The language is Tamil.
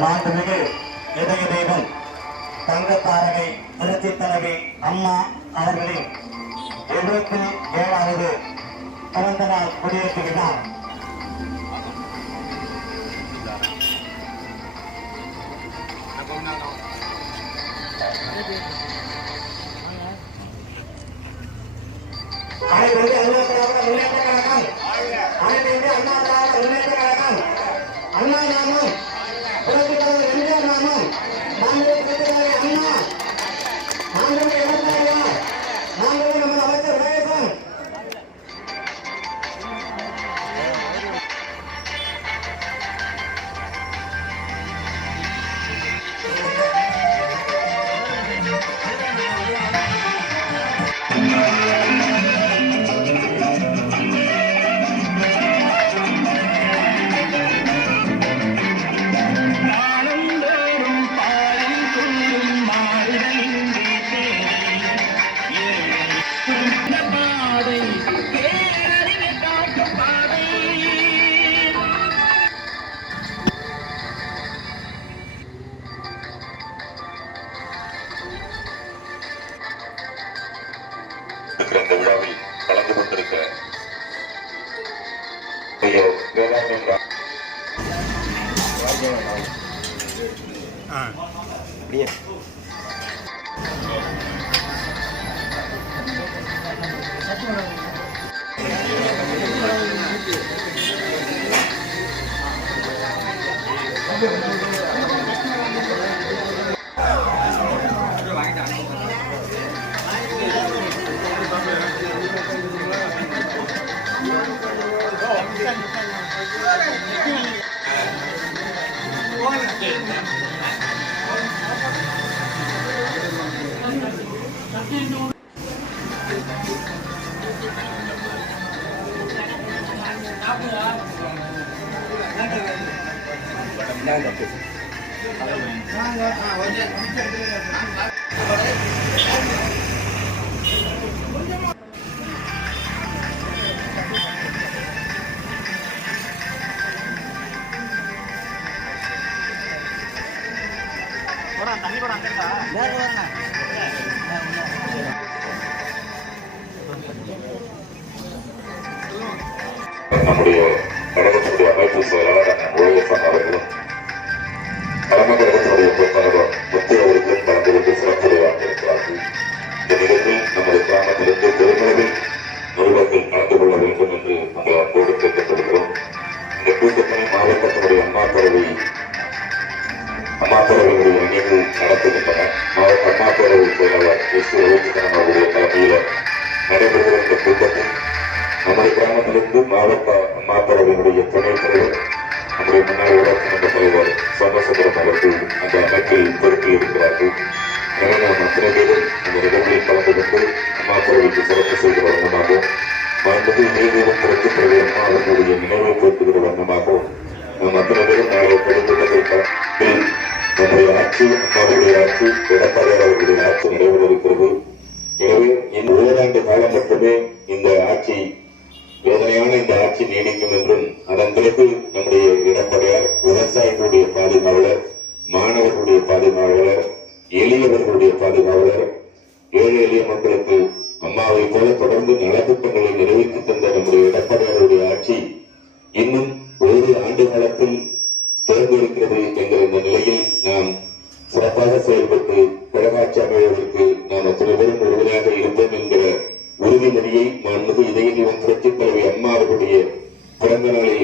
மாண்புமிகு இதய தெய்வம் தங்கத்தாரகை புரட்சி தலைவி அம்மா அவர்களின் 77வது பிறந்த நாள் கொடியேற்று விழா அனைத்து இந்திய அண்ணா திராவிட முன்னேற்ற கழகம், அனைத்து இந்திய அண்ணா திராவிட முன்னேற்ற கழகம், அண்ணா நாமம், புரட்சித் தலைவர் எம்ஜிஆர் நாமம், மாண்புமிகு அம்மா, மாண்புமிகு எடப்பாடியார், மாண்புமிகு நமது அமைச்சர் வேகன், இந்த விழாவில் கலந்து கொண்டிருக்க நம்முடைய கழகத்தினுடைய அமைப்பு செயலாளர் ஓய்வன் அவர்களும் தலைமை கழகத்தினுடைய பொறுப்பாளர் முத்து அவர்களும் கலந்து கொண்டு சிறப்புரையாற்றிருக்கிறார்கள். இந்த நிகழ்வில் நமது கிராமத்திலிருந்து பெருமளவில் நிறுவனங்கள் கலந்து கொள்ள வேண்டும் என்று நாங்கள் அன்போடு கேட்கப்படுகிறோம். இந்த கூட்டத்தினை மாவட்டத்தினுடைய அம்மா பேரவையுடைய அணிகள் நடத்துகின்றன. மாவட்ட அம்மா பேரவை செயலாளர் எஸ் ரோஜிகரன் அவருடைய தலைமையில் நடைபெறுகிற இந்த கூட்டத்தில் நமது கிராமத்திலிருந்து மாவட்ட அம்மா பேரவையினுடைய துணைத் தலைவர் நம்முடைய முன்னாள் ஊராட்சி மன்ற தலைவர் சோமசுந்தரம் அவர்கள் அந்த அமைப்பில் பொறுப்பில் இருக்கிறார்கள். எனவே நாம் அத்தனை பேரும் இந்த நிகழ்வில் கலந்து கொண்டு அம்மா பேரவைக்கு சிறப்பு செய்கிற வண்ணமாகவும் மாண்புமிகு இதயதெய்வம் புரட்சித் தலைவி அம்மா அவர்களுடைய நினைவை போற்றுகிற வண்ணமாகவும் நாம் அத்தனை பேரும் நாளை பெருந்திட்டத்திற்காக நம்முடைய ஆட்சி, அம்மாவுடைய ஆட்சி, எடப்பாடியார் அவர்களுடைய ஆட்சி நடைபெறவிருக்கிறது. எனவே இந்த ஓராண்டு காலம் மட்டுமே இந்த ஆட்சி வேதனையான இந்த ஆட்சி நீடிக்கும் என்றும் அதன் பிறகு நம்முடைய எடப்பாடியார் விவசாயிகளுடைய பாதுகாவலர், மாணவர்களுடைய பாதுகாவலர், எளியவர்களுடைய பாதுகாவலர், ஏழை எளிய மக்களுக்கு அம்மாவை போல தொடர்ந்து நலத்திட்டங்களை நிறைவேற்றி தந்த நம்முடைய எடப்பாடியாருடைய ஆட்சி இன்னும் ஒரு ஆண்டு காலத்தில் திறந்திருக்கிறது என்கிற இந்த நிலையில் நாம் சிறப்பாக செயல்பட்டு கழகாட்சி அமைவதற்கு நாம் அத்தனை பேரும் உறுதியாக இருப்போம் என்கிற உறுதிமொழியை மாண்புமிகு இதய தெய்வம் புரட்சித் தலைவி அம்மா அவர்களுடைய பிறந்த நாளில்